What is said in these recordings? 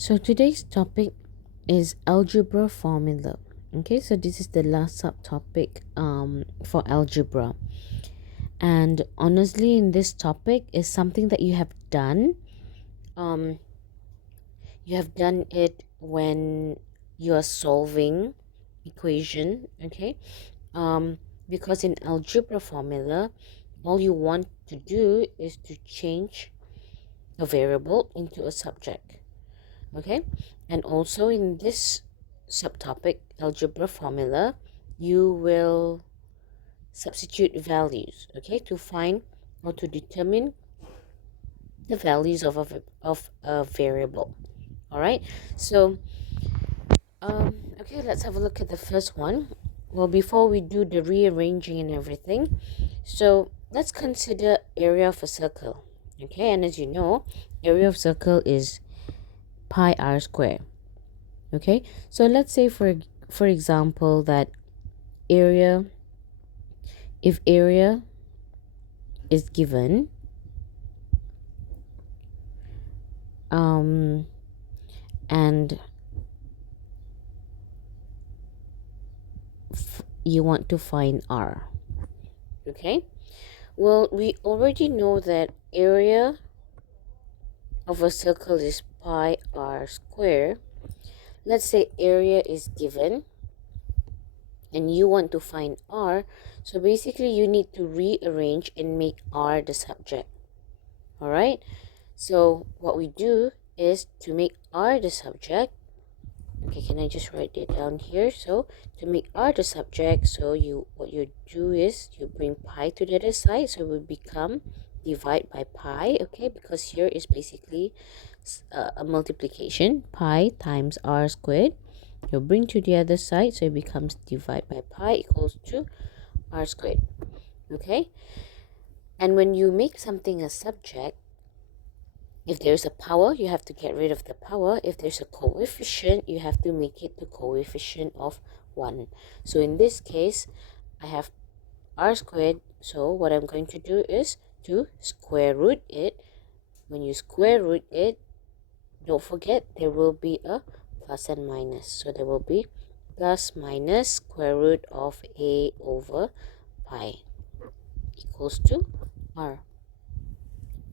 So today's topic is algebra formula. Okay, so this is the last subtopic for algebra. And honestly, in this topic is something that you have done. Um you have done it when you are solving equation, okay? Because in algebra formula, all you want to do is to change a variable into a subject. Okay, and also in this subtopic algebra formula, you will substitute values, okay, to find or to determine the values of a variable. All right, so okay, let's have a look at the first one. Well, before we do the rearranging and everything, so let's consider area of a circle. Okay, and as you know, area of circle is pi r square. Okay, so let's say for example that area if area is given, and you want to find r. Okay, well, we already know that area of a circle is pi r square. Let's say area is given and you want to find r, so basically you need to rearrange and make r the subject. All right, so what we do is to make r the subject. Okay, can I just write it down here? So to make r the subject, so what you do is you bring pi to the other side, so it will become divide by pi. Okay, because here is basically a multiplication, pi times r squared. You bring to the other side, so it becomes divide by pi equals to r squared. Okay, and when you make something a subject, if there's a power, you have to get rid of the power. If there's a coefficient, you have to make it the coefficient of 1. So in this case, I have r squared. So what I'm going to do is to square root it. When you square root it, don't forget there will be a plus and minus. So there will be plus minus square root of a over pi equals to r.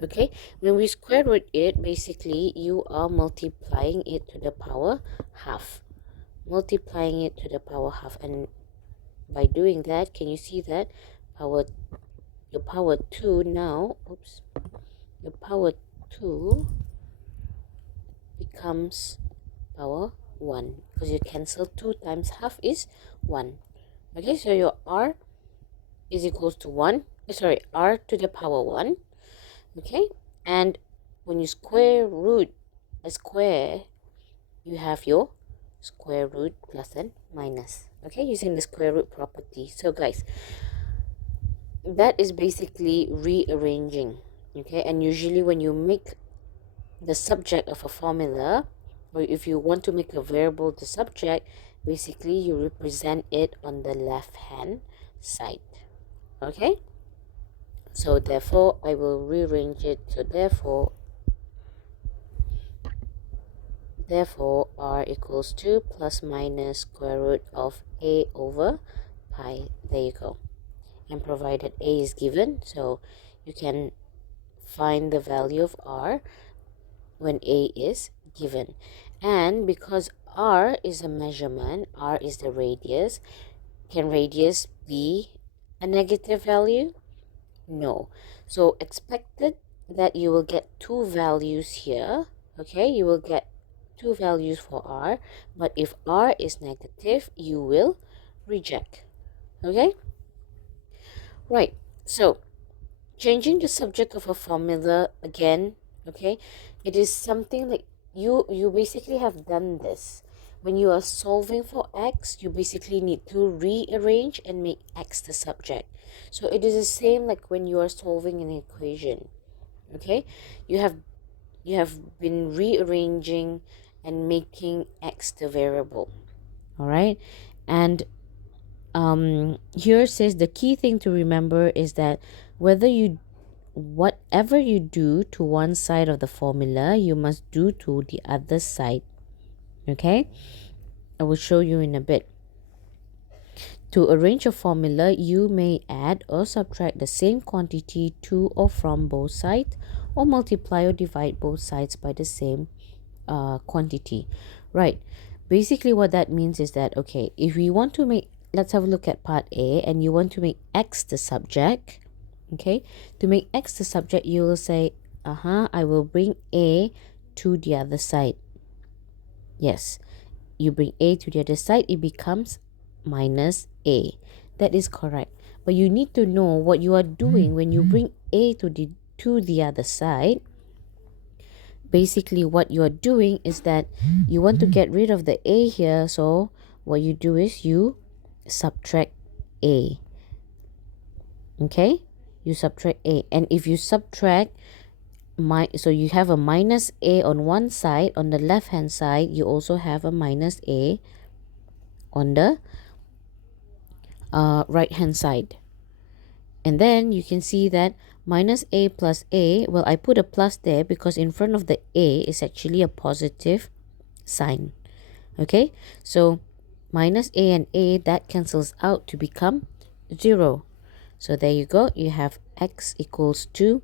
Okay, when we square root it, basically you are multiplying it to the power half. Multiplying it to the power half, and by doing that, can you see that your power 2 now, your power 2 becomes power 1, because you cancel 2 times half is 1. Okay, so your r is equals to 1, sorry, r to the power 1. Okay, and when you square root a square, you have your square root plus and minus. Okay, using the square root property. So guys, that is basically rearranging. Okay, and usually when you make the subject of a formula, or if you want to make a variable the subject, basically you represent it on the left hand side. Okay, so therefore I will rearrange it. So therefore r equals to plus minus square root of a over pi. There you go. And provided a is given, so you can find the value of r when a is given. And because r is a measurement, r is the radius, can radius be a negative value? No. So expected that you will get two values here. Okay, you will get two values for r, but if r is negative, you will reject. Okay, right, so changing the subject of a formula again. Okay, it is something like you basically have done this when you are solving for x. You basically need to rearrange and make x the subject. So it is the same like when you are solving an equation. Okay, you have been rearranging and making x the variable. All right, and here says the key thing to remember is that whether you whatever you do to one side of the formula, you must do to the other side. Okay, I will show you in a bit. To arrange a formula, you may add or subtract the same quantity to or from both sides, or multiply or divide both sides by the same quantity. Right. Basically, what that means is that, okay, if we want to make, let's have a look at part A, and you want to make x the subject. Okay, to make x the subject, you will say, I will bring A to the other side. Yes, you bring A to the other side, it becomes minus A. That is correct. But you need to know what you are doing when you bring A to the other side. Basically, what you are doing is that you want to get rid of the A here. So what you do is you subtract A. Okay, you subtract A, and if you subtract so you have a minus A on one side, on the left hand side you also have a minus A on the right hand side. And then you can see that minus A plus A, well, I put a plus there because in front of the A is actually a positive sign. Okay, so minus A and A, that cancels out to become 0. So there you go, you have x equals to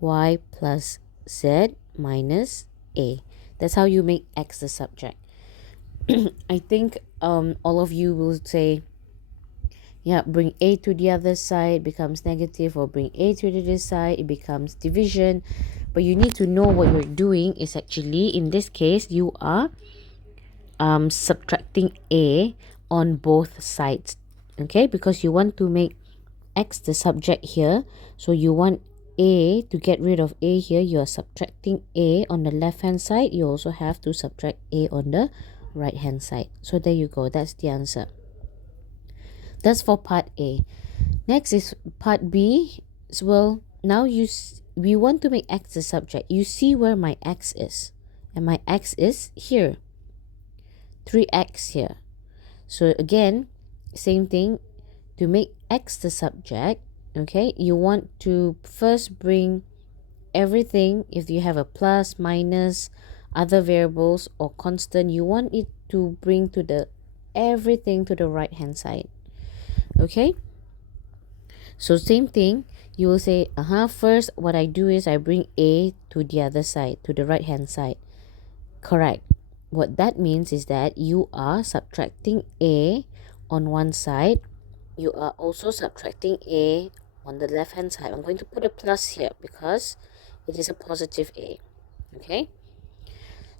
y plus z minus A. That's how you make x the subject. I think all of you will say, yeah, bring A to the other side becomes negative, or bring A to the other side, it becomes division. But you need to know what you're doing is actually, in this case, you are subtracting A on both sides. Okay, because you want to make x the subject here. So you want A, to get rid of A here, you are subtracting A on the left hand side. You also have to subtract A on the right hand side. So there you go, that's the answer. That's for part A. Next is part B. Well, now we want to make x the subject. You see where my x is, and my x is here, 3x here. So again, same thing, to make x the subject, okay, you want to first bring everything. If you have a plus, minus, other variables or constant, you want it to bring to everything to the right hand side. Okay, so same thing, you will say, first what I do is I bring A to the other side, to the right hand side. Correct. What that means is that you are subtracting A on one side. You are also subtracting A on the left hand side. I'm going to put a plus here because it is a positive A. Okay,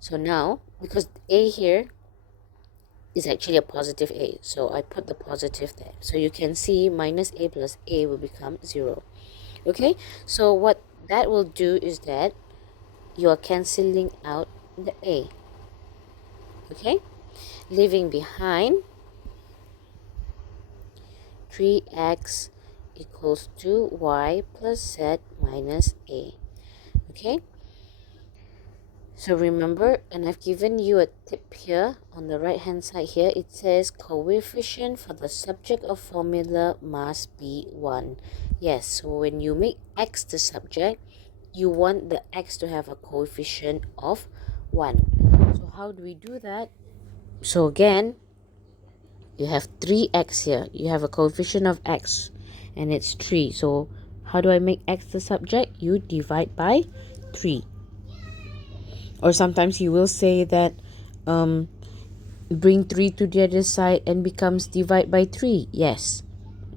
so now, because A here is actually a positive A, so I put the positive there. So you can see minus A plus A will become 0. Okay, so what that will do is that you are cancelling out the A. Okay, leaving behind 3x equals to y plus z minus A. Okay, so remember, and I've given you a tip here on the right hand side here. It says coefficient for the subject of formula must be 1. Yes, so when you make x the subject, you want the x to have a coefficient of 1. So how do we do that? So again, you have 3x here. You have a coefficient of x, and it's 3. So how do I make x the subject? You divide by 3. Or sometimes you will say that bring 3 to the other side and becomes divide by 3. Yes.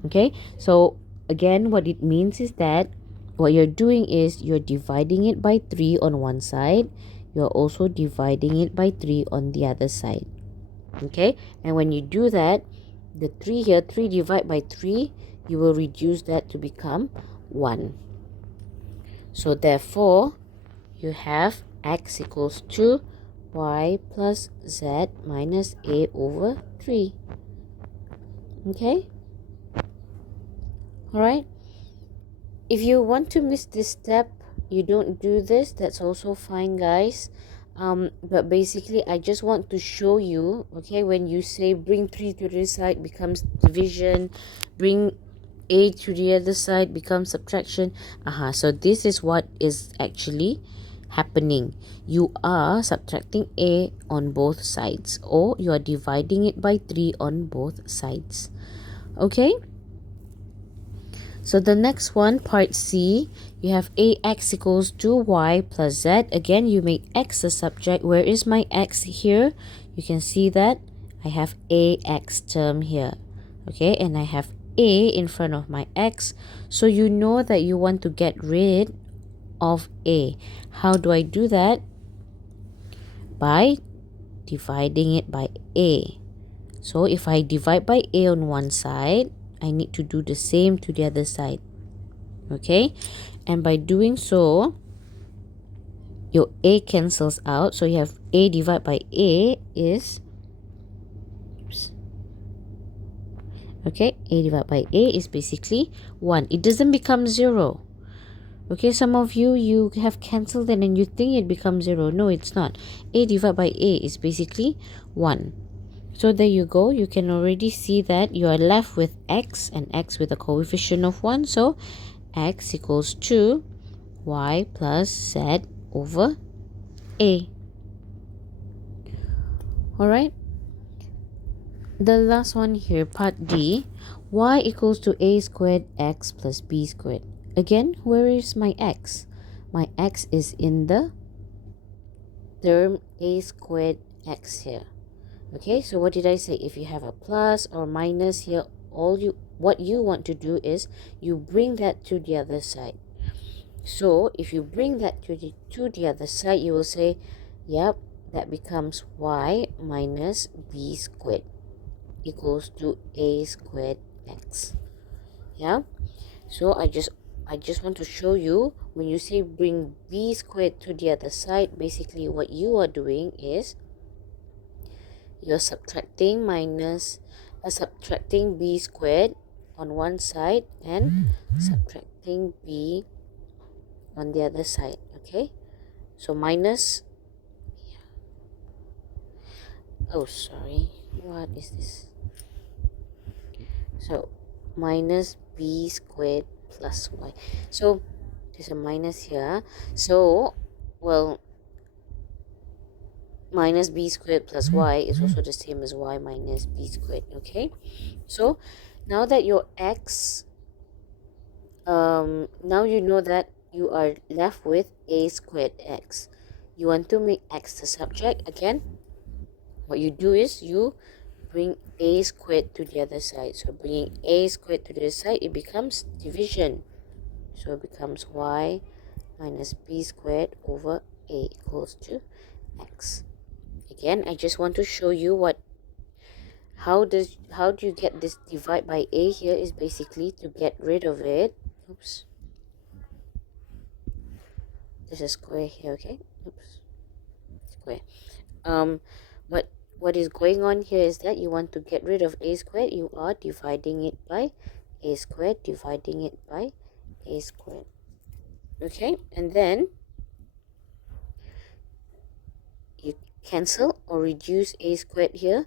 Okay, so again, what it means is that what you're doing is you're dividing it by 3 on one side. You're also dividing it by 3 on the other side. Okay, and when you do that, the 3 here, 3 divided by 3, you will reduce that to become 1. So therefore, you have x equals to y plus z minus A over 3. Okay, alright, if you want to miss this step, you don't do this, that's also fine, guys. But basically I just want to show you, okay, when you say bring 3 to this side becomes division, bring a to the other side becomes subtraction. So this is what is actually happening. You are subtracting a on both sides, or you are dividing it by 3 on both sides. Okay, so the next one, part C, you have ax equals 2y plus z. Again, you make x the subject. Where is my x here? You can see that I have ax term here. Okay, and I have a in front of my x. So you know that you want to get rid of a. How do I do that? By dividing it by a. So if I divide by a on one side, I need to do the same to the other side. Okay, and by doing so, your a cancels out. So you have a divided by a is, okay, a divided by a is basically 1. It doesn't become 0. Okay, some of you have cancelled it and you think it becomes 0. No, it's not. A divided by a is basically 1. So there you go. You can already see that you are left with x, and x with a coefficient of 1. So x equals 2 y plus z over a. Alright, the last one here, part D, y equals to a squared x plus b squared. Again, where is my x? My x is in the term a squared x here. Okay, so what did I say? If you have a plus or minus here, what you want to do is you bring that to the other side. So if you bring that to the other side, you will say, yep, that becomes y minus b squared equals to a squared x. Yeah, so I just want to show you, when you say bring b squared to the other side, basically what you are doing is you're subtracting b squared on one side and subtracting b on the other side. Okay, so minus, oh sorry, what is this? So minus b squared plus y. So there's a minus here. So, well, minus b squared plus y is also the same as y minus b squared. Okay, so now that your x, now you know that you are left with a squared x. You want to make x the subject. Again, what you do is you bring a squared to the other side. So bringing a squared to the other side, it becomes division. So it becomes y minus b squared over a equals to x. Again, I just want to show you how do you get this divide by a here is basically to get rid of it. Oops. There's a square here, okay? Oops. Square. What is going on here is that you want to get rid of a squared. You are dividing it by a squared, dividing it by a squared. Okay, and then you cancel or reduce a squared here.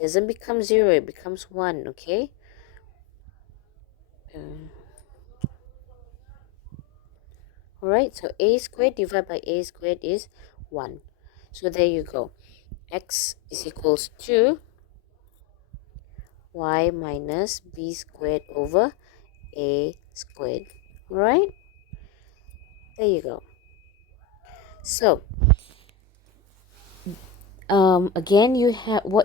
It doesn't become 0, it becomes 1. Okay, alright, so a squared divided by a squared is 1. So there you go. X is equals to y minus b squared over a squared. Alright, there you go. So again,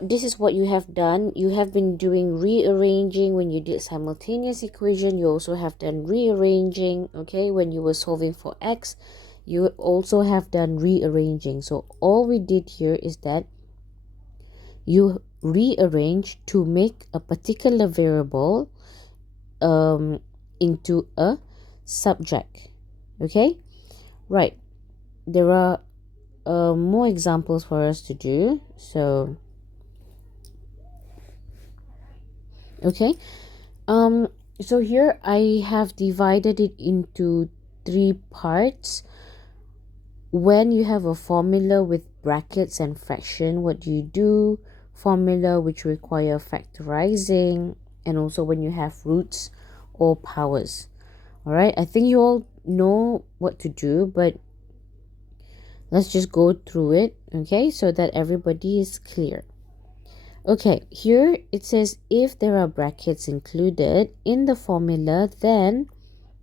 this is what you have done. You have been doing rearranging when you did simultaneous equation. You also have done rearranging. Okay, when you were solving for x, you also have done rearranging. So all we did here is that you rearrange to make a particular variable into a subject. Okay, right, there are more examples for us to do. So okay, so here I have divided it into 3 parts. When you have a formula with brackets and fraction, what do you do? Formula which require factorizing, and also when you have roots all powers. All right, I think you all know what to do, but let's just go through it, okay, so that everybody is clear. Okay, here it says if there are brackets included in the formula, then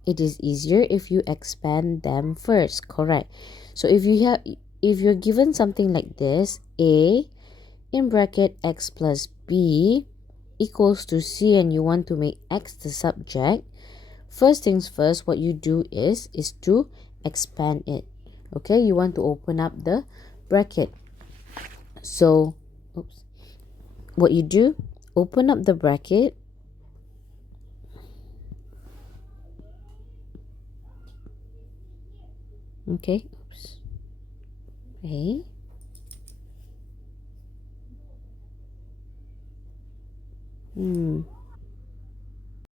it is easier if you expand them first. Correct. So if you're given something like this, a in bracket x plus b equals to c, and you want to make x the subject, first things first, what you do is to expand it. Okay, you want to open up the bracket. So what you do, open up the bracket, okay, okay,